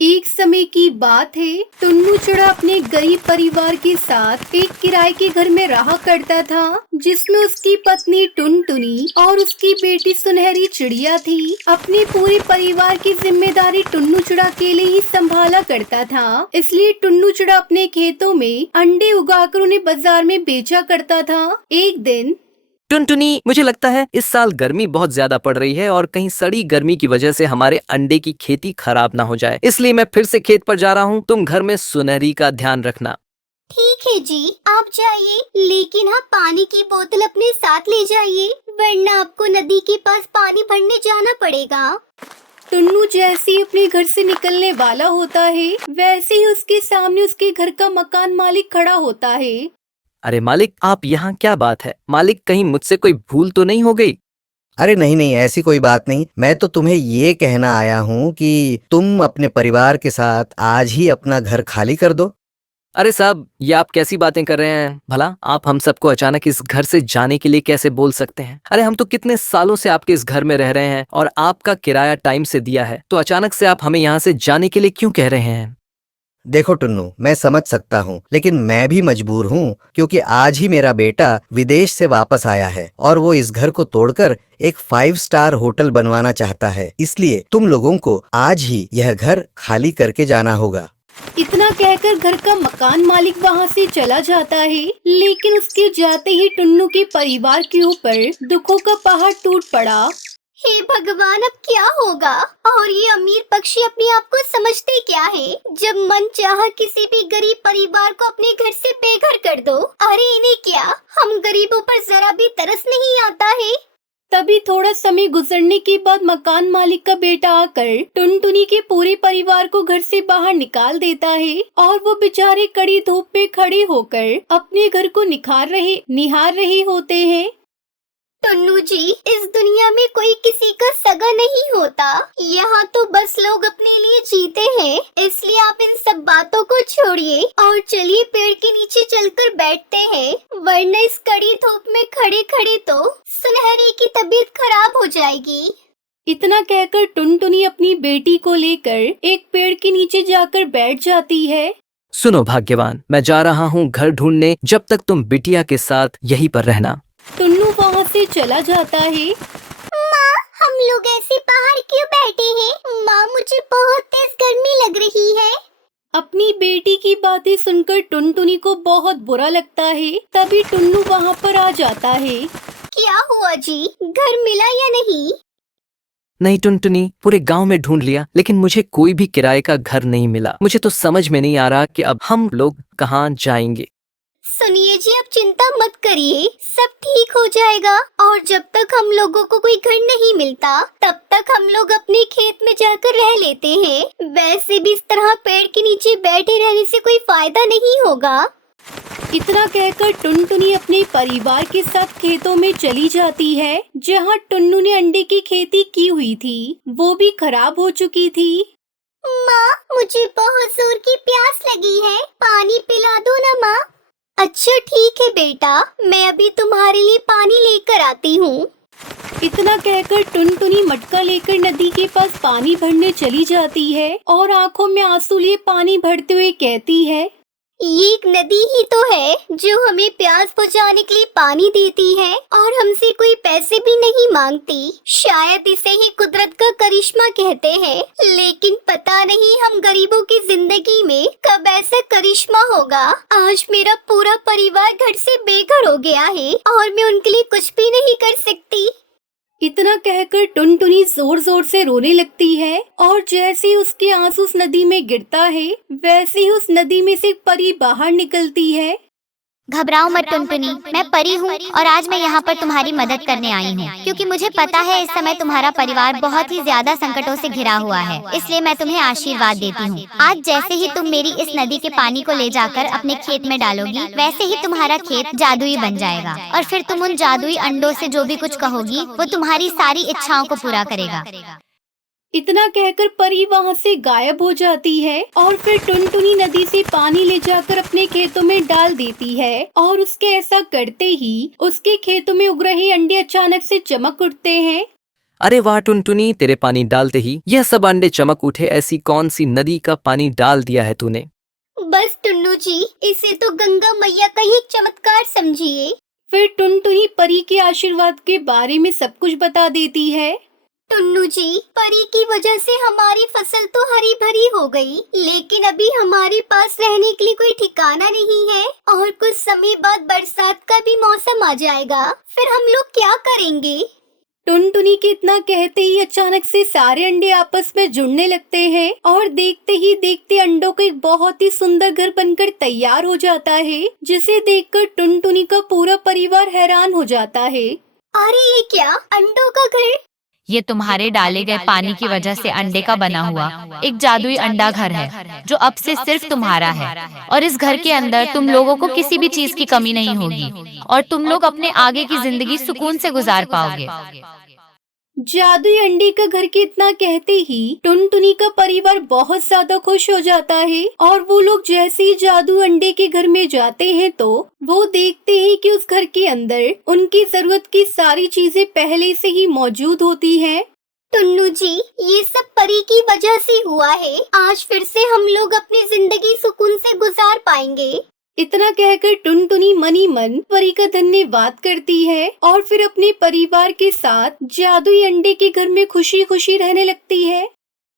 एक समय की बात है। टुन्नू चिड़ा अपने गरीब परिवार के साथ एक किराए के घर में रहा करता था, जिसमें उसकी पत्नी टुनटुनी और उसकी बेटी सुनहरी चिड़िया थी। अपने पूरे परिवार की जिम्मेदारी टुन्नू चिड़ा अकेले ही संभाला करता था, इसलिए टुन्नू चिड़ा अपने खेतों में अंडे उगाकर उन्हें बाजार में बेचा करता था। एक दिन टुनटुनी, मुझे लगता है इस साल गर्मी बहुत ज्यादा पड़ रही है और कहीं सड़ी गर्मी की वजह से हमारे अंडे की खेती खराब ना हो जाए, इसलिए मैं फिर से खेत पर जा रहा हूँ। तुम घर में सुनहरी का ध्यान रखना। ठीक है जी, आप जाइए, लेकिन हाँ पानी की बोतल अपने साथ ले जाइए, वरना आपको नदी के पास पानी भरने जाना पड़ेगा। टुन्नू जैसे ही अपने घर से निकलने वाला होता है, वैसे ही उसके सामने उसके घर का मकान मालिक खड़ा होता है। अरे मालिक, आप यहाँ क्या बात है? मालिक, कहीं मुझसे कोई भूल तो नहीं हो गई? अरे नहीं नहीं, ऐसी कोई बात नहीं। मैं तो तुम्हें ये कहना आया हूँ कि तुम अपने परिवार के साथ आज ही अपना घर खाली कर दो। अरे साहब, ये आप कैसी बातें कर रहे हैं? भला आप हम सबको अचानक इस घर से जाने के लिए कैसे बोल सकते हैं? अरे हम तो कितने सालों से आपके इस घर में रह रहे हैं और आपका किराया टाइम से दिया है, तो अचानक से आप हमें यहाँ से जाने के लिए क्यों कह रहे हैं? देखो टुन्नू, मैं समझ सकता हूँ, लेकिन मैं भी मजबूर हूँ, क्योंकि आज ही मेरा बेटा विदेश से वापस आया है और वो इस घर को तोड़कर एक 5 स्टार होटल बनवाना चाहता है। इसलिए तुम लोगों को आज ही यह घर खाली करके जाना होगा। इतना कहकर घर का मकान मालिक वहाँ से चला जाता है, लेकिन उसके जाते ही टुन्नू के परिवार के ऊपर दुखों का पहाड़ टूट पड़ा। हे भगवान, अब क्या होगा? और ये अमीर पक्षी अपने आप को समझते क्या है? जब मन चाहा किसी भी गरीब परिवार को अपने घर से बेघर कर दो। अरे इन्हें क्या, हम गरीबों पर जरा भी तरस नहीं आता है? तभी थोड़ा समय गुजरने के बाद मकान मालिक का बेटा आकर टुनटुनी के पूरे परिवार को घर से बाहर निकाल देता है और वो बेचारे कड़ी धूप में खड़े होकर अपने घर को निहार रहे होते हैं। टुन्नू जी, इस दुनिया में कोई किसी का सगा नहीं होता। यहाँ तो बस लोग अपने लिए जीते हैं, इसलिए आप इन सब बातों को छोड़िए और चलिए पेड़ के नीचे चलकर बैठते हैं, वरना इस कड़ी धूप में खड़े खड़े तो सुनहरी की तबीयत खराब हो जाएगी। इतना कहकर टुनटुनी अपनी बेटी को लेकर एक पेड़ के नीचे जाकर बैठ जाती है। सुनो भाग्यवान, मैं जा रहा हूँ घर ढूंढने, जब तक तुम बिटिया के साथ यहीं पर रहना। टुन्नू वहाँ से चला जाता है। माँ, हम लोग ऐसे बाहर क्यों बैठे हैं? माँ, मुझे बहुत तेज गर्मी लग रही है। अपनी बेटी की बातें सुनकर टुनटुनी को बहुत बुरा लगता है। तभी टुन्नू वहाँ पर आ जाता है। क्या हुआ जी, घर मिला या नहीं? नहीं टुनटुनी, पूरे गांव में ढूंढ लिया, लेकिन मुझे कोई भी किराए का घर नहीं मिला। मुझे तो समझ में नहीं आ रहा कि अब हम लोग कहाँ जाएंगे। सुनिए जी, आप चिंता मत करिए, सब ठीक हो जाएगा। और जब तक हम लोगों को कोई घर नहीं मिलता, तब तक हम लोग अपने खेत में जाकर रह लेते हैं। वैसे भी इस तरह पेड़ के नीचे बैठे रहने से कोई फायदा नहीं होगा। इतना कहकर टुनटुनी अपने परिवार के साथ खेतों में चली जाती है, जहाँ टुन्नू ने अंडे की खेती की हुई थी, वो भी खराब हो चुकी थी। माँ, मुझे बहुत जोर की प्यास लगी है, पानी पिला दो ना माँ। अच्छा ठीक है बेटा, मैं अभी तुम्हारे लिए पानी लेकर आती हूँ। इतना कहकर टुनटुनी मटका लेकर नदी के पास पानी भरने चली जाती है और आंखों में आंसू लिए पानी भरते हुए कहती है, ये एक नदी ही तो है जो हमें प्यास बुझाने के लिए पानी देती है और हमसे कोई पैसे भी नहीं मांगती। शायद इसे ही कुदरत का करिश्मा कहते हैं, लेकिन पता नहीं हम गरीबों की जिंदगी में कब ऐसा करिश्मा होगा। आज मेरा पूरा परिवार घर से बेघर हो गया है और मैं उनके लिए कुछ भी नहीं कर सकती। इतना कहकर टुनटुनी जोर जोर से रोने लगती है और जैसे ही उसके आंसू उस नदी में गिरता है, वैसे ही उस नदी में से एक परी बाहर निकलती है। घबराओ मत टुनटुनी, मैं परी हूँ और आज मैं यहाँ पर तुम्हारी मदद करने आई हूँ, क्योंकि मुझे पता है इस समय तुम्हारा परिवार बहुत ही ज्यादा संकटों से घिरा हुआ है, इसलिए मैं तुम्हें आशीर्वाद देती हूँ। आज जैसे ही तुम मेरी इस नदी के पानी को ले जाकर अपने खेत में डालोगी, वैसे ही तुम्हारा खेत जादुई बन जाएगा और फिर तुम उन जादुई अंडों से जो भी कुछ कहोगी वो तुम्हारी सारी इच्छाओं को पूरा करेगा। इतना कहकर परी वहाँ से गायब हो जाती है और फिर टुनटुनी नदी से पानी ले जाकर अपने खेतों में डाल देती है और उसके ऐसा करते ही उसके खेतों में उग रहे अंडे अचानक से चमक उठते हैं। अरे वाह टुनटुनी, तेरे पानी डालते ही यह सब अंडे चमक उठे। ऐसी कौन सी नदी का पानी डाल दिया है तूने? बस टुन्नू जी, इसे तो गंगा मैया का ही चमत्कार समझिए। फिर टुनटुनी परी के आशीर्वाद के बारे में सब कुछ बता देती है। टुन्नू जी, परी की वजह से हमारी फसल तो हरी भरी हो गई, लेकिन अभी हमारे पास रहने के लिए कोई ठिकाना नहीं है और कुछ समय बाद बरसात का भी मौसम आ जाएगा। फिर हम लोग क्या करेंगे? टुनटुनी के इतना कहते ही अचानक से सारे अंडे आपस में जुड़ने लगते हैं और देखते ही देखते अंडों का एक बहुत ही सुंदर घर बनकर तैयार हो जाता है, जिसे देखकर टुनटुनी का पूरा परिवार हैरान हो जाता है। अरे ये क्या, अंडों का घर? ये तुम्हारे डाले गए पानी की वजह से अंडे का बना हुआ एक जादुई अंडा घर है, जो अब से सिर्फ तुम्हारा है। और इस घर के अंदर तुम लोगों को किसी भी चीज की कमी नहीं होगी और तुम लोग अपने आगे की जिंदगी सुकून से गुजार पाओगे। जादुई अंडे का घर के इतना कहते ही टुनटुनी का परिवार बहुत ज्यादा खुश हो जाता है और वो लोग जैसे ही जादू अंडे के घर में जाते हैं तो वो देखते हैं कि उस घर के अंदर उनकी जरूरत की सारी चीजें पहले से ही मौजूद होती हैं। टुन्नू जी, ये सब परी की वजह से हुआ है। आज फिर से हम लोग अपनी जिंदगी सुकून से गुजार पाएंगे। इतना कहकर टुनटुनी मनी मन परी का धन्यवाद करती है और फिर अपने परिवार के साथ जादुई अंडे के घर में खुशी खुशी रहने लगती है।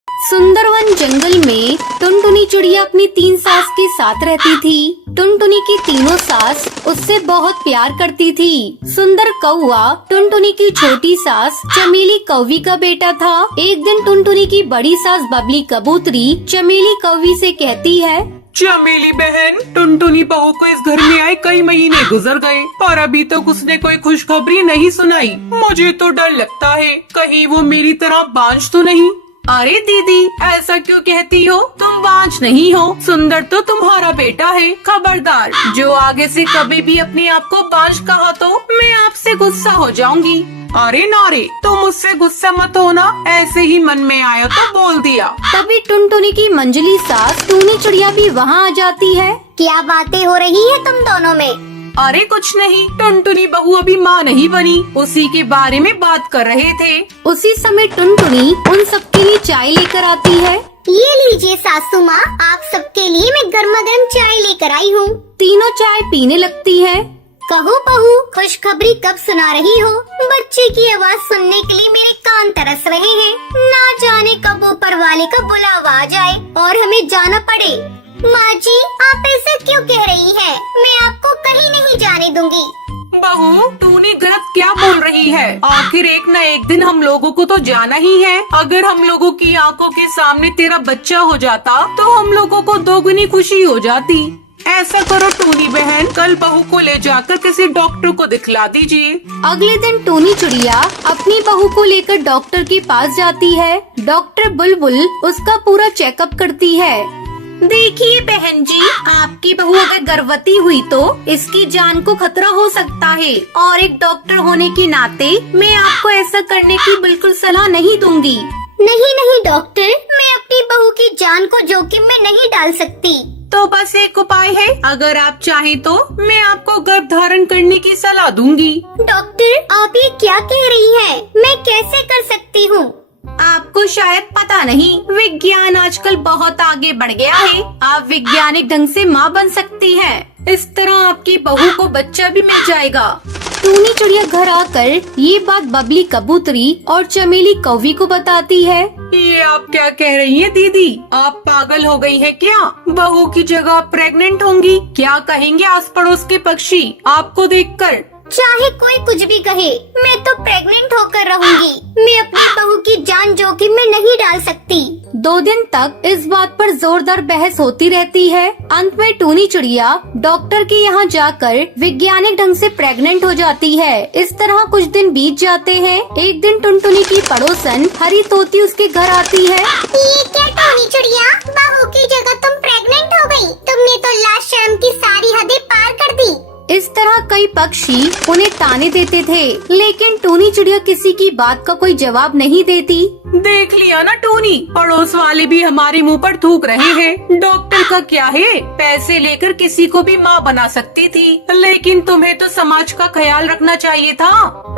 सुंदरवन जंगल में टुनटुनी चिड़िया अपनी 3 सास के साथ रहती थी। टुनटुनी की तीनों सास उससे बहुत प्यार करती थी। सुंदर कौवा टुनटुनी की छोटी सास चमेली कौवी का बेटा था। एक दिन टुनटुनी की बड़ी सास बबली कबूतरी चमेली कौवी से कहती है, चमेली बहन, टुनटुनी बहू को इस घर में आए कई महीने गुजर गए और अभी तक उसने कोई खुशखबरी नहीं सुनाई। मुझे तो डर लगता है कहीं वो मेरी तरह बांझ तो नहीं। अरे दीदी, ऐसा क्यों कहती हो? तुम बांझ नहीं हो, सुंदर तो तुम्हारा बेटा है। खबरदार, जो आगे से कभी भी अपने आप को बांझ कहा तो मैं आपसे गुस्सा हो जाऊंगी। अरे नारे, तुम मुझसे गुस्सा मत होना, ऐसे ही मन में आया तो बोल दिया। तभी टुनटुनी की मंजली सास टूनी चिड़िया भी वहाँ आ जाती है। क्या बातें हो रही है तुम दोनों में? अरे कुछ नहीं, टुनटुनी बहू अभी माँ नहीं बनी, उसी के बारे में बात कर रहे थे। उसी समय टुनटुनी उन सबके लिए चाय लेकर आती है। ये लीजिए सासू माँ, आप सबके लिए मैं गर्मा गर्म चाय लेकर आई हूँ। तीनों चाय पीने लगती है। कहो बहू, खुशखबरी कब सुना रही हो? बच्चे की आवाज सुनने के लिए मेरे कान तरस रहे हैं। ना जाने कब ऊपर वाले का बुलावा आ जाए और हमें जाना पड़े। माँ जी, आप ऐसा क्यों कह रही हैं? मैं आपको कहीं नहीं जाने दूंगी। बहू, तूने गलत क्या बोल रही है? आखिर एक न एक दिन हम लोगों को तो जाना ही है। अगर हम लोगों की आंखों के सामने तेरा बच्चा हो जाता तो हम लोगों को दोगुनी खुशी हो जाती। ऐसा करो टूनी बहन, कल बहू को ले जाकर किसी डॉक्टर को दिखला दीजिए। अगले दिन टूनी चिड़िया अपनी बहू को लेकर डॉक्टर के पास जाती है। डॉक्टर बुलबुल उसका पूरा चेकअप करती है। देखिए बहन जी, आपकी बहू अगर गर्भवती हुई तो इसकी जान को खतरा हो सकता है और एक डॉक्टर होने के नाते मैं आपको ऐसा करने की बिल्कुल सलाह नहीं दूंगी। नहीं नहीं डॉक्टर, मैं अपनी बहू की जान को जोखिम में नहीं डाल सकती। तो बस एक उपाय है, अगर आप चाहें तो मैं आपको गर्भ धारण करने की सलाह दूंगी। डॉक्टर, आप ये क्या कह रही हैं? मैं कैसे कर सकती हूँ? आपको शायद पता नहीं, विज्ञान आजकल बहुत आगे बढ़ गया है। आप वैज्ञानिक ढंग से माँ बन सकती हैं। इस तरह आपकी बहू को बच्चा भी मिल जाएगा। टूनी चिड़िया घर आकर ये बात बबली कबूतरी और चमेली कौवी को बताती है। ये आप क्या कह रही हैं दीदी? आप पागल हो गई हैं क्या? बहू की जगह प्रेग्नेंट होंगी? क्या कहेंगे आस पड़ोस के पक्षी आपको देखकर? चाहे कोई कुछ भी कहे, मैं तो प्रेग्नेंट होकर रहूंगी। मैं अपनी बहू की जान जोखिम में नहीं डाल सकती। 2 दिन तक इस बात पर जोरदार बहस होती रहती है। अंत में टूनी चिड़िया डॉक्टर के यहाँ जाकर वैज्ञानिक ढंग से प्रेग्नेंट हो जाती है। इस तरह कुछ दिन बीत जाते हैं। एक दिन टुनटुनी की पड़ोसन हरी तोती उसके घर आती है। ये क्या टूनी चिड़िया, बहू की जगह तुम प्रेग्नेंट हो गई? तुमने तो लाज शर्म की सारी हदें पार कर दी। इस तरह कई पक्षी उन्हें ताने देते थे, लेकिन टूनी चिड़िया किसी की बात का कोई जवाब नहीं देती। देख लिया ना टूनी, पड़ोस वाले भी हमारे मुंह पर थूक रहे हैं। डॉक्टर का क्या है, पैसे लेकर किसी को भी माँ बना सकती थी, लेकिन तुम्हें तो समाज का ख्याल रखना चाहिए था।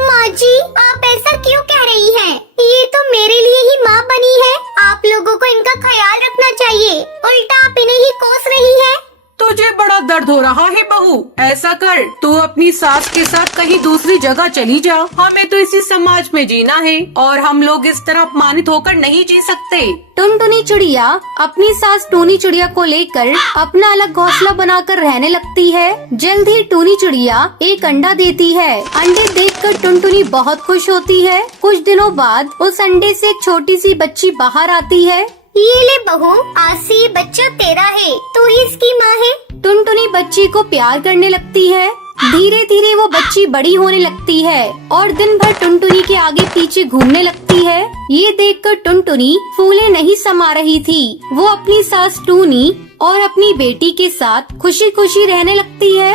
माँ जी, आप ऐसा क्यों कह रही हैं? ये तो मेरे लिए ही माँ बनी है। आप लोगों को इनका ख्याल रखना चाहिए, उल्टा आप इन्हें ही कोस रही है। तुझे बड़ा दर्द हो रहा है बहू, ऐसा कर, तू अपनी सास के साथ कहीं दूसरी जगह चली जा। हमें तो इसी समाज में जीना है और हम लोग इस तरह अपमानित होकर नहीं जी सकते। टुनटुनी चिड़िया अपनी सास टूनी चिड़िया को लेकर अपना अलग घोंसला बनाकर रहने लगती है। जल्द ही टूनी चिड़िया एक अंडा देती है। अंडे देखकर टुनटुनी बहुत खुश होती है। कुछ दिनों बाद उस अंडे से एक छोटी सी बच्ची बाहर आती है। ये ले बहू, आज से ये बच्चा तेरा है, तू ही इसकी माँ है। टुनटुनी बच्ची को प्यार करने लगती है। धीरे धीरे वो बच्ची बड़ी होने लगती है और दिन भर टुनटुनी के आगे पीछे घूमने लगती है। ये देखकर टुनटुनी फूले नहीं समा रही थी। वो अपनी सास टूनी और अपनी बेटी के साथ खुशी खुशी रहने लगती है।